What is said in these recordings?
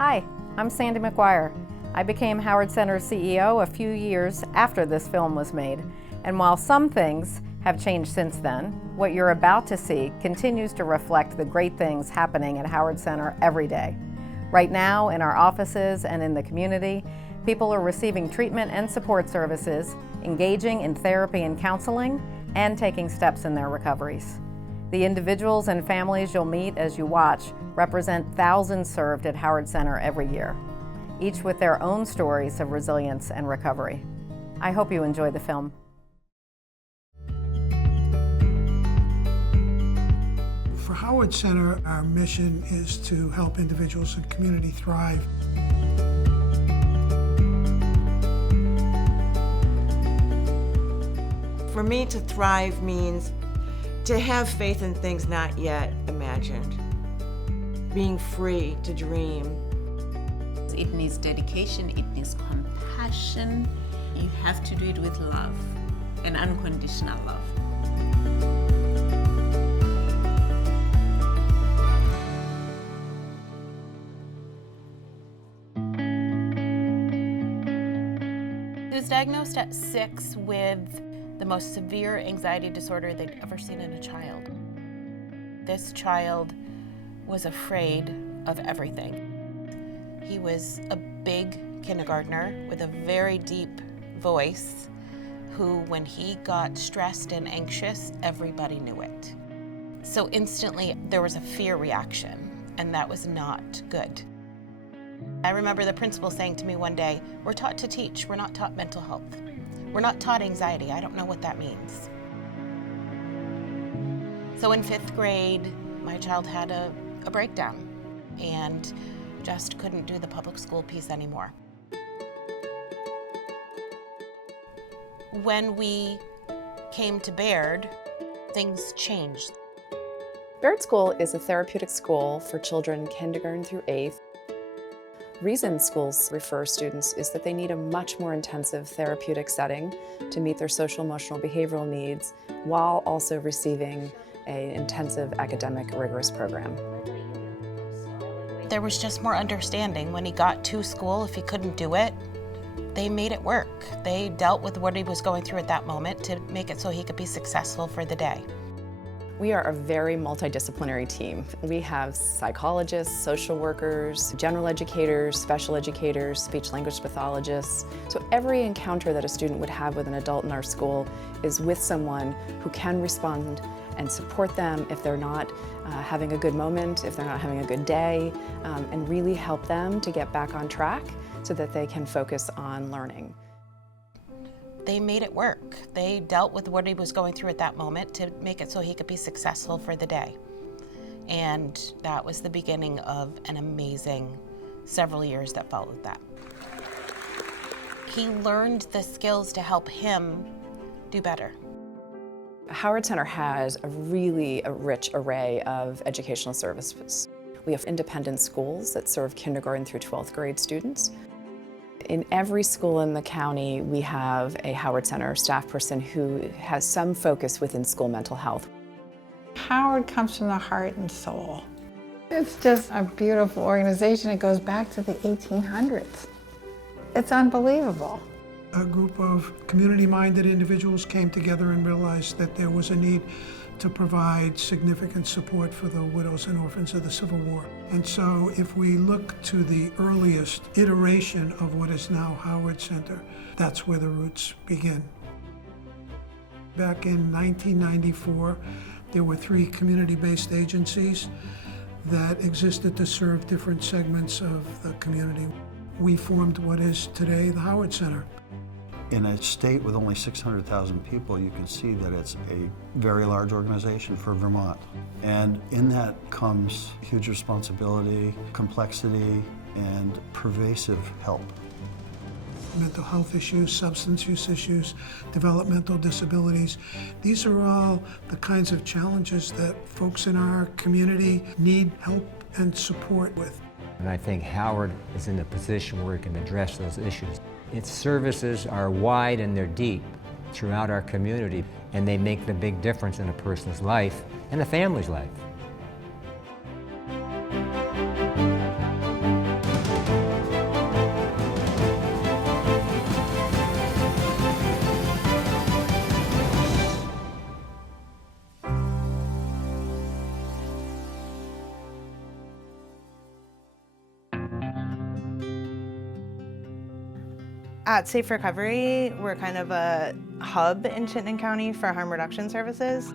Hi, I'm Sandy McGuire. I became Howard Center's CEO a few years after this film was made, and while some things have changed since then, what you're about to see continues to reflect the great things happening at Howard Center every day. Right now, in our offices and in the community, people are receiving treatment and support services, engaging in therapy and counseling, and taking steps in their recoveries. The individuals and families you'll meet as you watch represent thousands served at Howard Center every year, each with their own stories of resilience and recovery. I hope you enjoy the film. For Howard Center, our mission is to help individuals and community thrive. For me, to thrive means to have faith in things not yet imagined, being free to dream. It needs dedication, it needs compassion. You have to do it with love, and unconditional love. He was diagnosed at 6 with the most severe anxiety disorder they'd ever seen in a child. This child was afraid of everything. He was a big kindergartner with a very deep voice who, when he got stressed and anxious, everybody knew it. So instantly there was a fear reaction, and that was not good. I remember the principal saying to me one day, "We're taught to teach, we're not taught mental health. We're not taught anxiety, I don't know what that means." So in 5th grade, my child had a breakdown and just couldn't do the public school piece anymore. When we came to Baird, things changed. Baird School is a therapeutic school for children kindergarten through 8th. Reason schools refer students is that they need a much more intensive therapeutic setting to meet their social, emotional, behavioral needs while also receiving an intensive academic rigorous program. There was just more understanding. When he got to school, if he couldn't do it, they made it work. They dealt with what he was going through at that moment to make it so he could be successful for the day. We are a very multidisciplinary team. We have psychologists, social workers, general educators, special educators, speech-language pathologists. So every encounter that a student would have with an adult in our school is with someone who can respond and support them if they're not having a good moment, if they're not having a good day, and really help them to get back on track so that they can focus on learning. They made it work. They dealt with what he was going through at that moment to make it so he could be successful for the day. And that was the beginning of an amazing several years that followed that. He learned the skills to help him do better. Howard Center has a really rich array of educational services. We have independent schools that serve kindergarten through 12th grade students. In every school in the county, we have a Howard Center staff person who has some focus within school mental health. Howard comes from the heart and soul. It's just a beautiful organization. It goes back to the 1800s. It's unbelievable. A group of community-minded individuals came together and realized that there was a need to provide significant support for the widows and orphans of the Civil War. And so if we look to the earliest iteration of what is now Howard Center, that's where the roots begin. Back in 1994, there were 3 community-based agencies that existed to serve different segments of the community. We formed what is today the Howard Center. In a state with only 600,000 people, you can see that it's a very large organization for Vermont. And in that comes huge responsibility, complexity, and pervasive help. Mental health issues, substance use issues, developmental disabilities. These are all the kinds of challenges that folks in our community need help and support with. And I think Howard is in a position where it can address those issues. Its services are wide and they're deep throughout our community, and they make the big difference in a person's life and a family's life. At Safe Recovery, we're kind of a hub in Chittenden County for harm reduction services.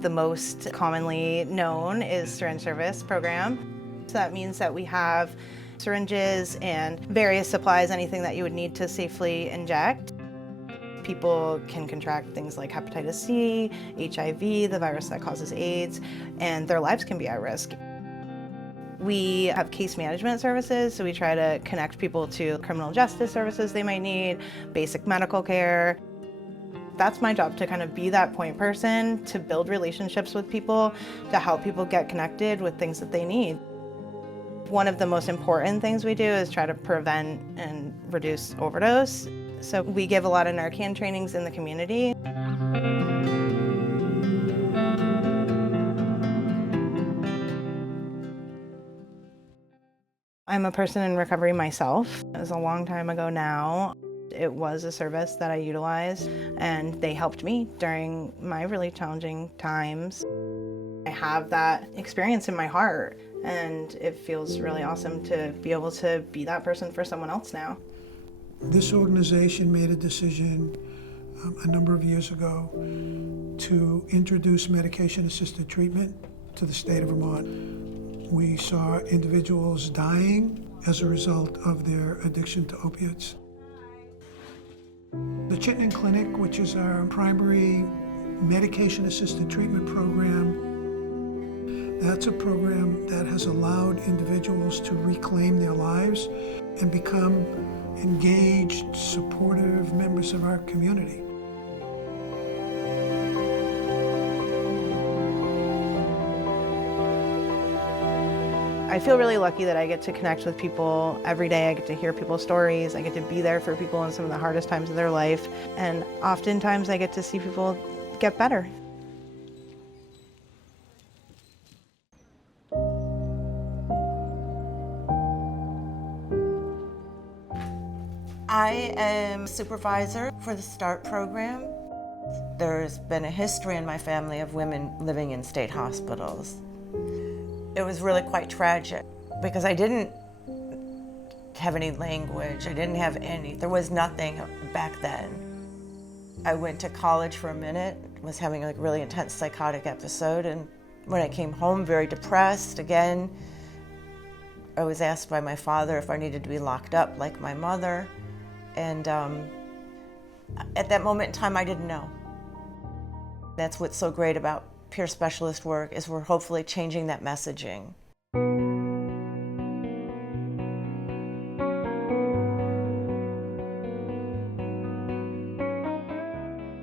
The most commonly known is syringe service program. So that means that we have syringes and various supplies, anything that you would need to safely inject. People can contract things like hepatitis C, HIV, the virus that causes AIDS, and their lives can be at risk. We have case management services, so we try to connect people to criminal justice services they might need, basic medical care. That's my job, to kind of be that point person, to build relationships with people, to help people get connected with things that they need. One of the most important things we do is try to prevent and reduce overdose. So we give a lot of Narcan trainings in the community. I'm a person in recovery myself. It was a long time ago now. It was a service that I utilized, and they helped me during my really challenging times. I have that experience in my heart, and it feels really awesome to be able to be that person for someone else now. This organization made a decision a number of years ago to introduce medication-assisted treatment to the state of Vermont. We saw individuals dying as a result of their addiction to opiates. The Chittenden Clinic, which is our primary medication-assisted treatment program, that's a program that has allowed individuals to reclaim their lives and become engaged, supportive members of our community. I feel really lucky that I get to connect with people every day. I get to hear people's stories. I get to be there for people in some of the hardest times of their life. And oftentimes I get to see people get better. I am supervisor for the START program. There's been a history in my family of women living in state hospitals. It was really quite tragic because I didn't have any language. I didn't have there was nothing back then. I went to college for a minute, was having a really intense psychotic episode, and when I came home very depressed again, I was asked by my father if I needed to be locked up like my mother. And at that moment in time, I didn't know. That's what's so great about peer specialist work, is we're hopefully changing that messaging.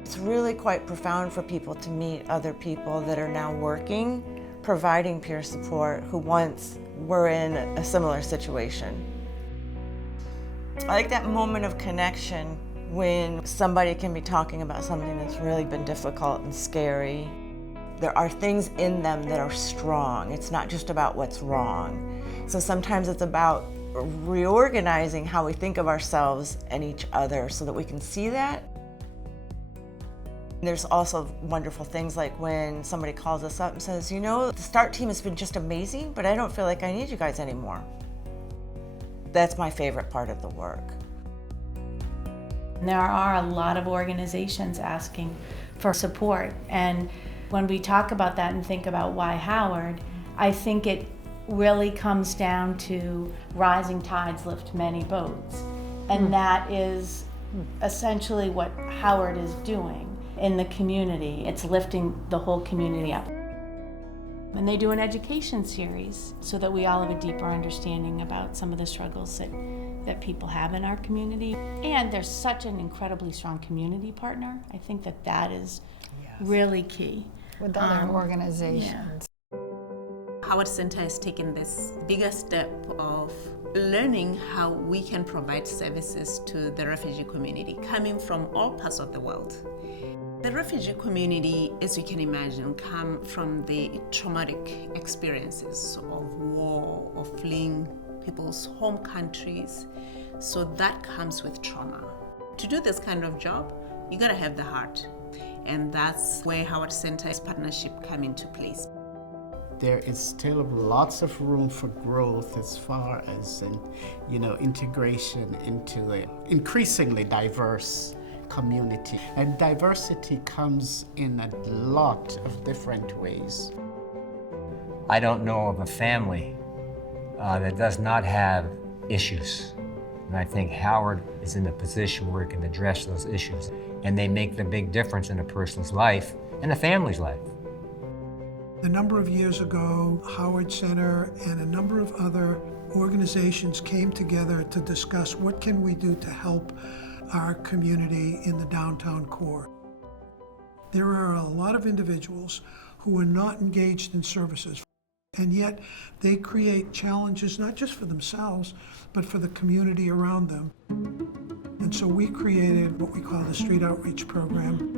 It's really quite profound for people to meet other people that are now working, providing peer support, who once were in a similar situation. I like that moment of connection when somebody can be talking about something that's really been difficult and scary. There are things in them that are strong. It's not just about what's wrong. So sometimes it's about reorganizing how we think of ourselves and each other so that we can see that. There's also wonderful things like when somebody calls us up and says, you know, the START team has been just amazing, but I don't feel like I need you guys anymore. That's my favorite part of the work. There are a lot of organizations asking for support, and when we talk about that and think about why Howard, I think it really comes down to rising tides lift many boats. And that is essentially what Howard is doing in the community. It's lifting the whole community up. And they do an education series so that we all have a deeper understanding about some of the struggles that people have in our community. And there's such an incredibly strong community partner. I think that is really key. With other organizations. Yeah. Howard Center has taken this bigger step of learning how we can provide services to the refugee community coming from all parts of the world. The refugee community, as you can imagine, come from the traumatic experiences of war, of fleeing people's home countries. So that comes with trauma. To do this kind of job, you gotta have the heart. And that's where Howard Center's partnership come into place. there is still lots of room for growth as far as integration into an increasingly diverse community. And diversity comes in a lot of different ways. I don't know of a family that does not have issues. And I think Howard is in a position where he can address those issues. And they make the big difference in a person's life and a family's life. A number of years ago, Howard Center and a number of other organizations came together to discuss what can we do to help our community in the downtown core. There are a lot of individuals who are not engaged in services, and yet they create challenges not just for themselves, but for the community around them. And so we created what we call the Street Outreach Program.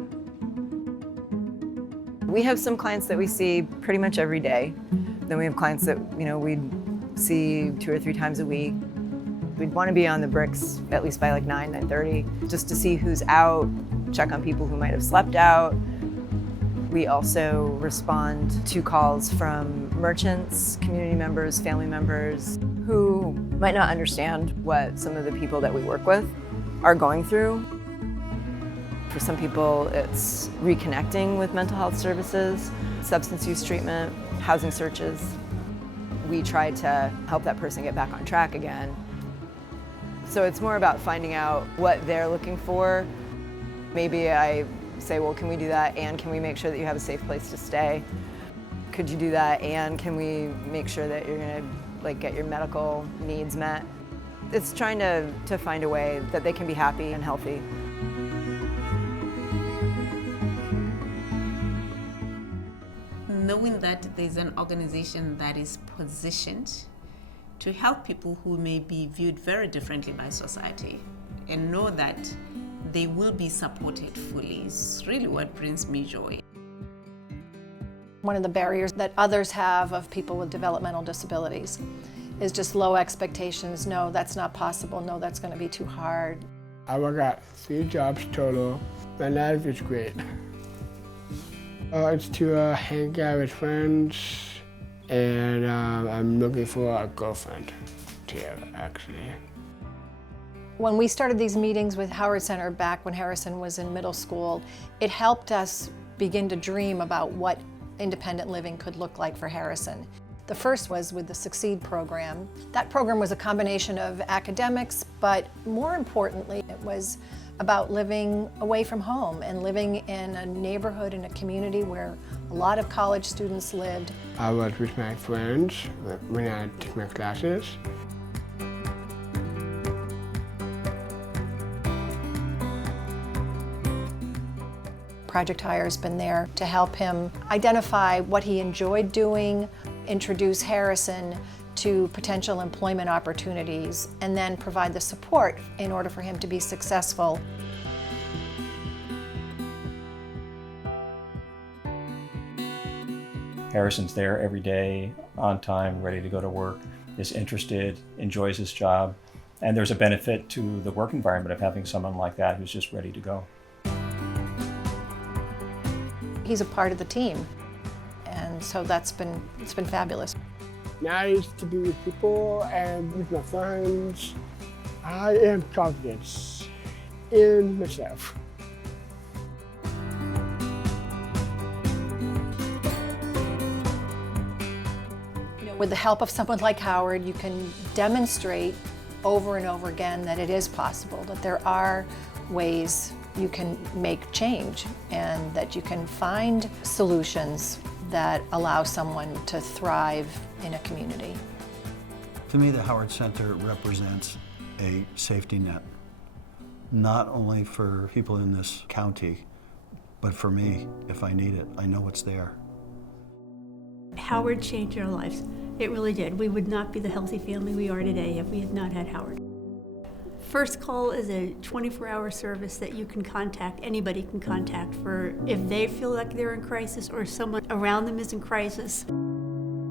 We have some clients that we see pretty much every day. Then we have clients that we'd see 2 or 3 times a week. We'd want to be on the bricks at least by like 9:30, just to see who's out, check on people who might have slept out. We also respond to calls from merchants, community members, family members who might not understand what some of the people that we work with are going through. For some people, it's reconnecting with mental health services, substance use treatment, housing searches. We try to help that person get back on track again. So it's more about finding out what they're looking for. Maybe I say, well, can we do that, and can we make sure that you have a safe place to stay? Could you do that, and can we make sure that you're gonna get your medical needs met? It's trying to find a way that they can be happy and healthy. Knowing that there's an organization that is positioned to help people who may be viewed very differently by society, and know that they will be supported fully, is really what brings me joy. One of the barriers that others have of people with developmental disabilities is just low expectations. No, that's not possible. No, that's going to be too hard. I work at 3 jobs total. My life is great. It's to hang out with friends, and I'm looking for a girlfriend too, actually. When we started these meetings with Howard Center back when Harrison was in middle school, it helped us begin to dream about what independent living could look like for Harrison. The first was with the Succeed program. That program was a combination of academics, but more importantly, it was about living away from home and living in a neighborhood and a community where a lot of college students lived. I was with my friends when I took my classes. Project Hire has been there to help him identify what he enjoyed doing, introduce Harrison to potential employment opportunities, and then provide the support in order for him to be successful. Harrison's there every day, on time, ready to go to work, is interested, enjoys his job, and there's a benefit to the work environment of having someone like that who's just ready to go. He's a part of the team, and so it's been fabulous. Nice to be with people and with my friends. I am confident in myself. With the help of someone like Howard, you can demonstrate over and over again that it is possible, that there are ways you can make change, and that you can find solutions that allow someone to thrive in a community. To me, the Howard Center represents a safety net, not only for people in this county, but for me. If I need it, I know it's there. Howard changed our lives. It really did. We would not be the healthy family we are today if we had not had Howard. First Call is a 24-hour service that you can contact, anybody can contact, for if they feel like they're in crisis or someone around them is in crisis.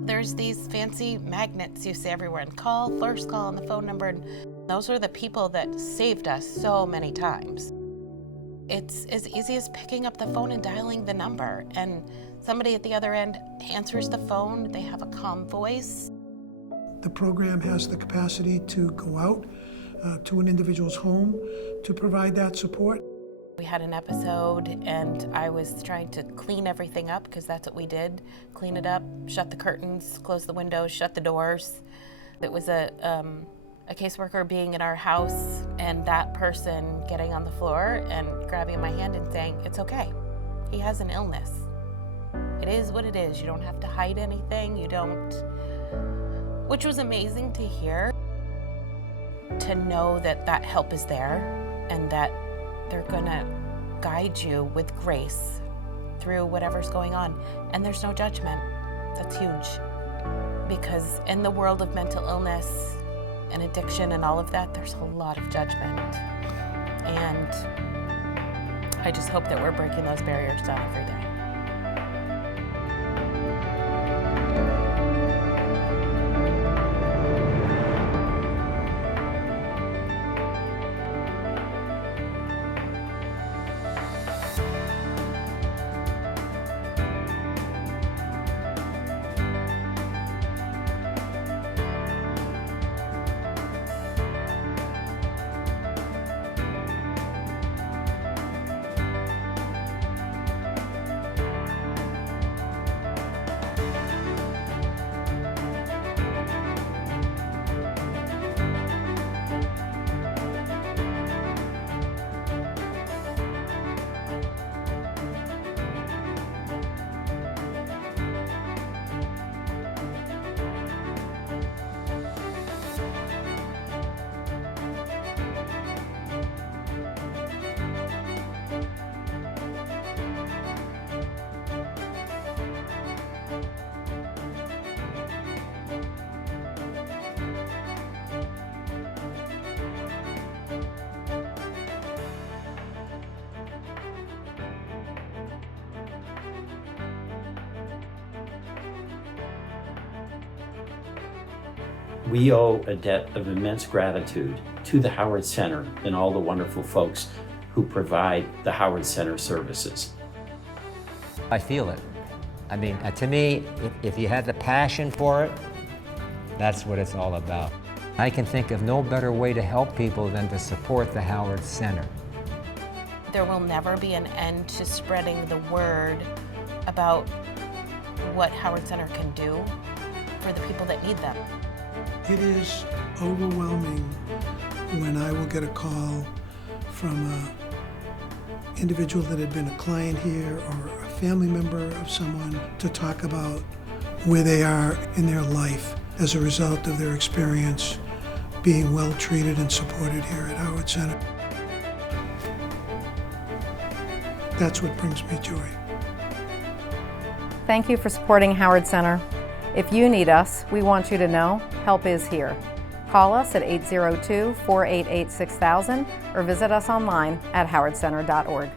There's these fancy magnets you see everywhere, and call First Call on the phone number, and those are the people that saved us so many times. It's as easy as picking up the phone and dialing the number, and Somebody at the other end answers the phone, they have a calm voice. The program has the capacity to go out to an individual's home to provide that support. We had an episode and I was trying to clean everything up because that's what we did. Clean it up, shut the curtains, close the windows, shut the doors. It was a caseworker being in our house and that person getting on the floor and grabbing my hand and saying, "It's okay, he has an illness. It is what it is. You don't have to hide anything, you don't," which was amazing to hear, to know that that help is there and that they're gonna guide you with grace through whatever's going on. And there's no judgment. That's huge. Because in the world of mental illness and addiction and all of that, there's a lot of judgment. And I just hope that we're breaking those barriers down every day. We owe a debt of immense gratitude to the Howard Center and all the wonderful folks who provide the Howard Center services. I feel it. I mean, to me, if you had the passion for it, that's what it's all about. I can think of no better way to help people than to support the Howard Center. There will never be an end to spreading the word about what Howard Center can do for the people that need them. It is overwhelming when I will get a call from an individual that had been a client here or a family member of someone to talk about where they are in their life as a result of their experience being well treated and supported here at Howard Center. That's what brings me joy. Thank you for supporting Howard Center. If you need us, we want you to know help is here. Call us at 802-488-6000 or visit us online at howardcenter.org.